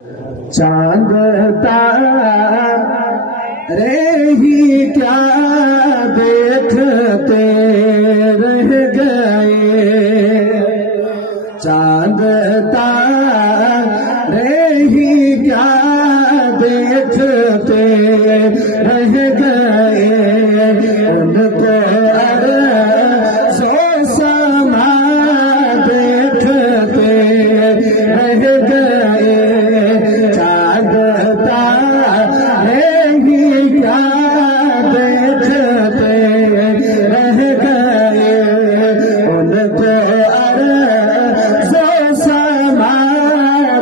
چاند تارے ہی کیا دیکھتے رہ گئے، چاند تارے ہی کیا دیکھتے رہ گئے، ان کو عرض و سما دیکھتے رہ گئے، چاند تارے ہی کیا دیکھتے رہ گئے، ان کو عرض و سما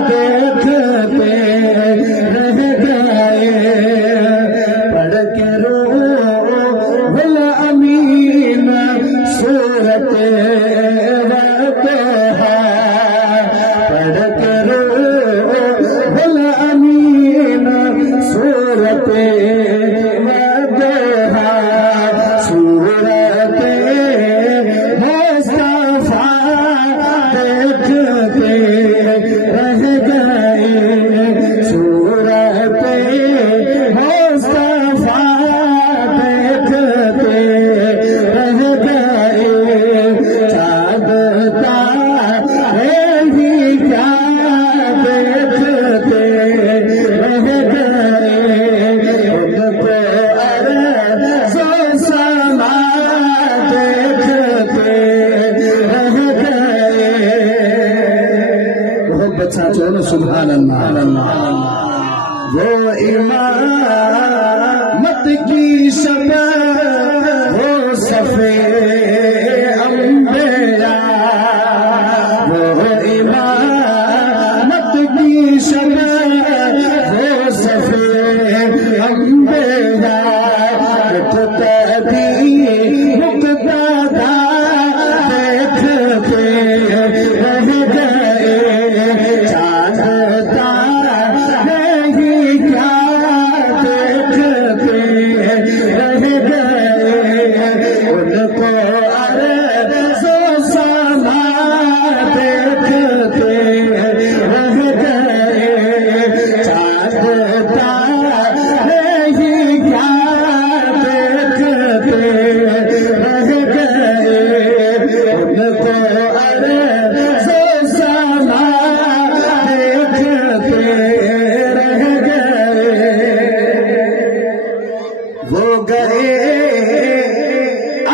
دیکھتے رہ گئے، پڑھ کے روح الامین سورت وضحا، پڑھ کے روح الامین سورت وضحا، سورت مصطفیٰ دیکھتے رہ گئے، سورت مصطفیٰ دیکھتے رہ گئے، چاند تارے ہی کیا دیکھتے رہ گئے، ان کو عرض و سما دیکھتے رہ گئے۔ بہت بچہ چلو سبحان اللہ، وہ امامت کی شب وہ صفے انبیاء، وہ امامت کی شب وہ صفے انبیاء، مقتدی مقتدا دیکھتے رہ گئے، چاند تارے ہی کیا دیکھتے رہ گئے، ان کو عرض و سما دیکھتے رہ گئے، چاند تارے ہی کیا دیکھتے رہ گئے، ان کو عرض و سما دیکھتے رہ گئے، وہ گئے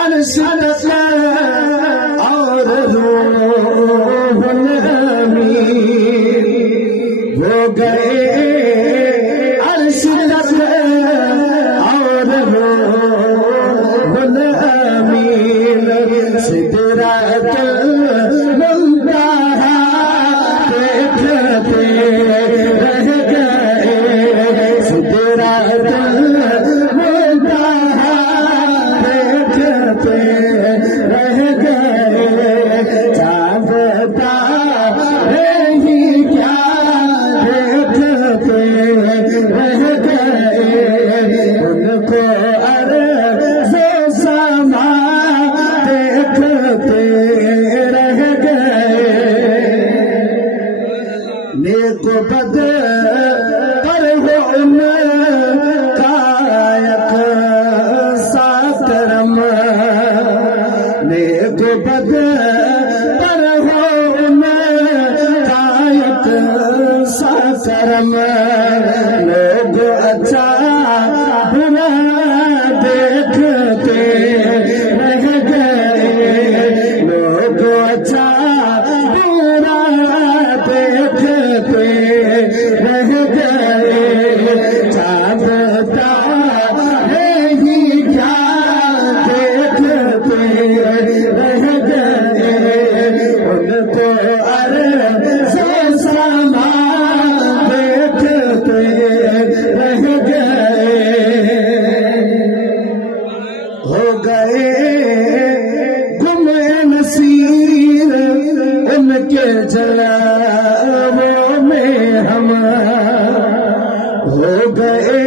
عرش تک اور روح الامین، وہ گئے عرش تک اور روح الامین، سدرۃ المنتہا دیکھتے رہ گئے، سدرۃ المنتہا دیکھتے رہ گئے، چاند تارے ہی کیا دیکھتے رہ گئے، ان کو عرض و سما دیکھتے رہ گئے، نیک و بد پر ہو ان کا یکسا کرم، نیک و بد پر ہو ان کا یکسا کرم، لوگ اچھا برا دیکھتے رہ گئے، لوگ اچھا برا دیکھتے رہ گئے، چاند تارے ہی کیا دیکھتے رہ گئے، ان کو عرض و سما دیکھتے رہ گئے، ہو گئے گم نصیر ان کے جلووں میں ہم، ہو گئے